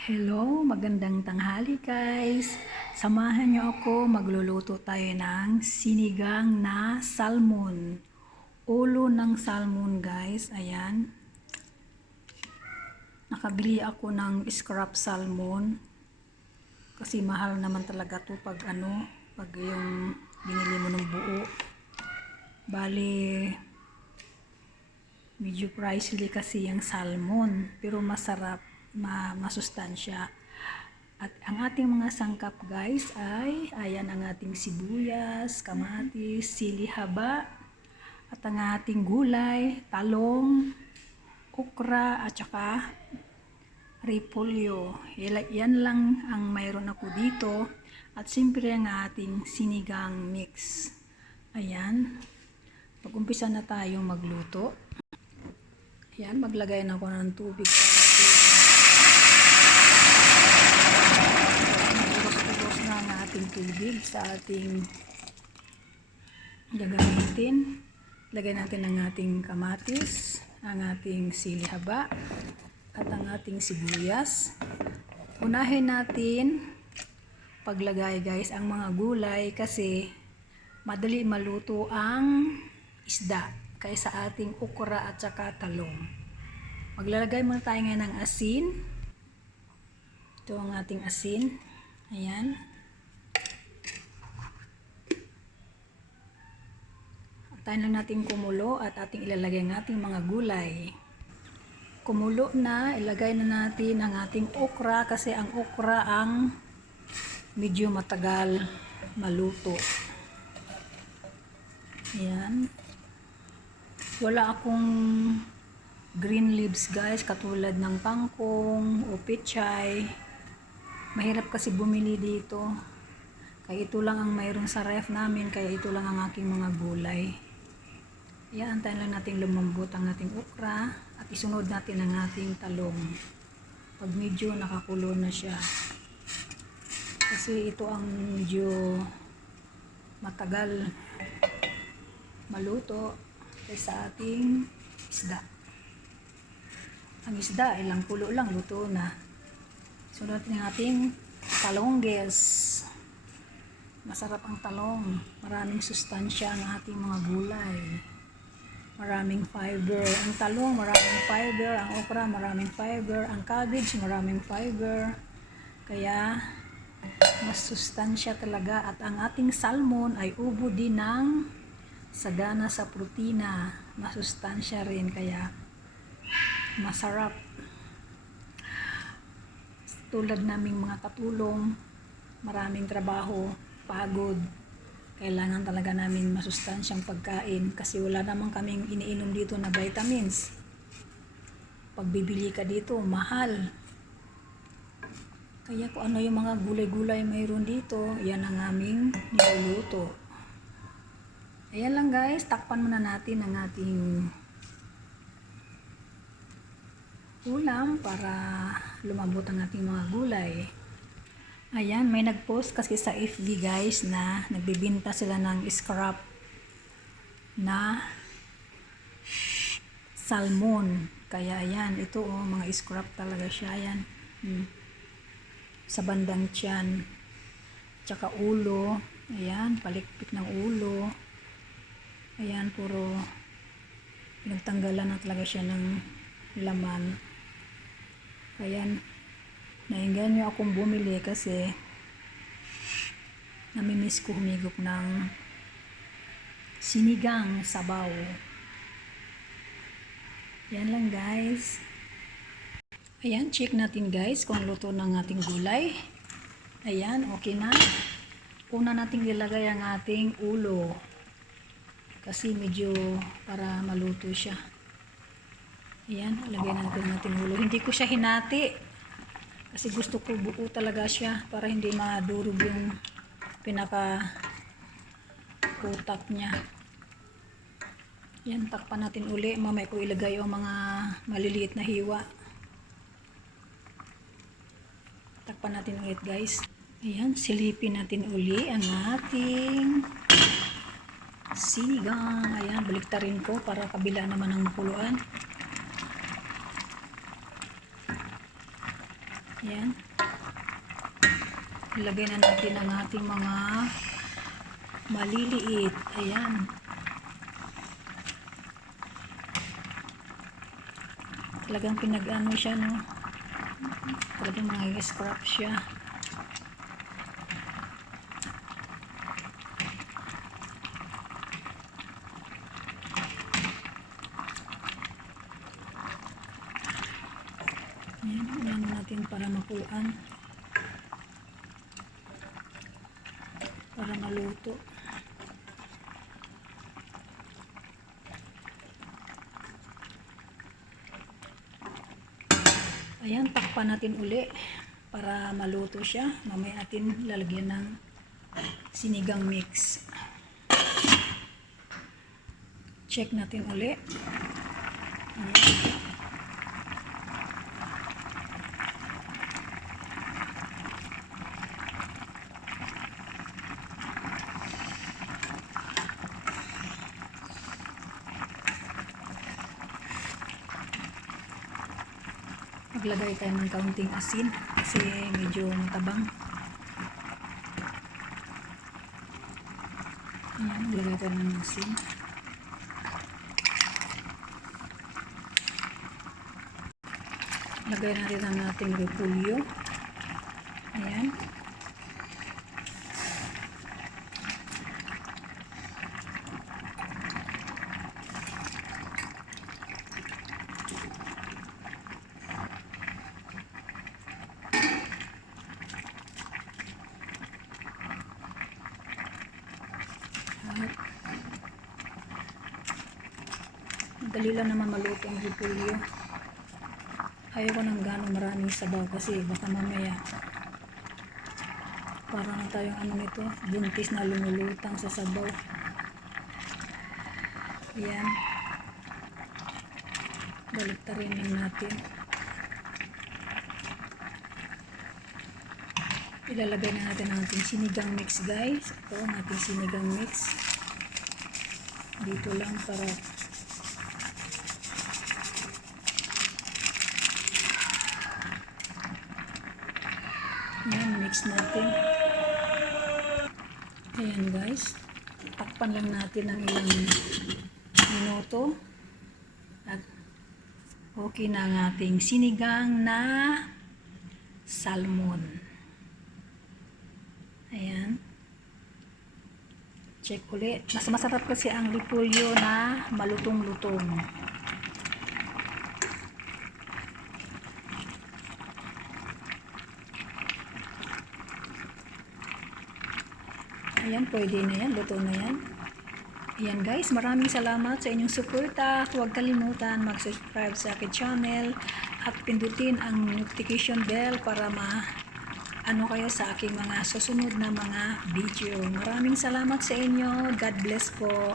Hello, magandang tanghali guys. Samahan niyo ako, magluluto tayo ng sinigang na salmon. Ulo ng salmon guys, ayan. Nakabili ako ng scrap salmon. Kasi mahal naman talaga to pag pag yung binili mo ng buo. Bali, medyo pricey kasi yung salmon, pero masarap, masustansya. At ang ating mga sangkap guys ay ayan ang ating sibuyas, kamatis, sili haba, at ang ating gulay, talong, okra, at saka repolyo. Yan lang ang mayroon ako dito. At siyempre ang ating sinigang mix. Ayan. Mag-umpisa na tayong magluto. Ayan, maglagay na ako ng tubig sa ating. Ubos-ubos na ang ating tubig sa ating gagamitin. Lagay natin ang ating kamatis, ang ating sili haba, at ang ating sibuyas. Unahin natin paglagay guys ang mga gulay kasi madali maluto ang isda kaysa ating okra at saka talong. Maglalagay muna tayo ngayon ng asin. Ito ang ating asin. Ayan. Antayin lang natin kumulo at ating ilalagay ang ating mga gulay. Kumulo na, ilagay na natin ang ating okra kasi ang okra ang medyo matagal maluto. Ayan. Wala akong green leaves guys, katulad ng kangkong o pechay. Mahirap kasi bumili dito. Kaya ito lang ang mayroon sa ref namin, kaya ito lang ang aking mga gulay. Ayan, antayin lang natin lumambot ang ating okra at isunod natin ang ating talong. Pag medyo nakakulo na siya. Kasi ito ang medyo matagal maluto sa ating isda. Ang isda, ilang kulo lang, luto na. Sunod ng ating talong guys. Masarap ang talong. Maraming sustansya ang ating mga gulay. Maraming fiber. Ang talong, maraming fiber. Ang okra, maraming fiber. Ang cabbage, maraming fiber. Kaya, mas sustansya talaga. At ang ating salmon ay ubo din ng sagana sa protina, masustansya rin, kaya masarap. Tulad naming mga katulong, maraming trabaho, pagod, kailangan talaga namin masustansyang pagkain kasi wala naman kaming iniinom dito na vitamins. Pag bibili ka dito, mahal. Kaya kung ano yung mga gulay-gulay mayroon dito, yan ang aming niluluto. Ayan lang guys, takpan muna natin ang ating ulam para lumambot ang ating mga gulay. Ayan, may nag-post kasi sa FB guys na nagbibinta sila ng scrap na salmon. Kaya ayan, ito mga scrap talaga siya. Ayan, sa bandang tiyan, tsaka ulo. Ayan, palikpik ng ulo. Ayan, puro pinagtanggalan na talaga siya ng laman. Kaya nainganyo akong bumili kasi namimiss ko humigop ng sinigang sabaw. Yan lang guys. Ayan, check natin guys kung luto ng ating gulay. Ayan, okay na. Una nating ilagay ang ating ulo. Kasi medyo para maluto siya. Ayan, lagay natin natin ulo. Hindi ko siya hinati. Kasi gusto ko buo talaga siya para hindi madurog yung pinaka utak niya. Ayan, takpan natin uli. Mamaya ko ilagay yung mga maliliit na hiwa. Takpan natin ulit guys. Ayan, silipin natin uli ang ating sinigang. Ayan, baliktarin ko para kabila naman ang makuluan. Ayan. Ilagay na natin ang ating mga maliliit. Ayan. Talagang pinag-ano siya, no? Talagang mga scrap siya. Ayan, ulan natin para mapuan. Para maluto. Ayan, takpan natin uli para maluto siya. Mamaya natin lalagyan ng sinigang mix. Check natin uli. Ayan. Maglagay tayo ng kaunting asin kasi medyo matabang. Ayan, maglagay tayo ng asin. Lagay na rin ang ating repolyo. Ayan. Dali lang naman maluto ang repolyo. Ayaw ko ng gano'ng maraming sabaw kasi baka mamaya parang na tayong ano nito, buntis na lumulutang sa sabaw. Ayan. Baliktarin lang natin. Ilalagay na natin ang ating sinigang mix, guys. Ito ang ating sinigang mix. Dito lang para ayan, mix natin. Ayan guys, takpan lang natin ng ilang minuto at okay na ang ating sinigang na salmon. Ayan, check ulit. Mas masarap kasi ang repolyo na malutong-lutong. Ayan, pwede na yan. Luto na yan. Ayan guys, maraming salamat sa inyong suporta. Huwag kalimutan mag-subscribe sa aking channel at pindutin ang notification bell para ano kayo sa aking mga susunod na mga video. Maraming salamat sa inyo. God bless po.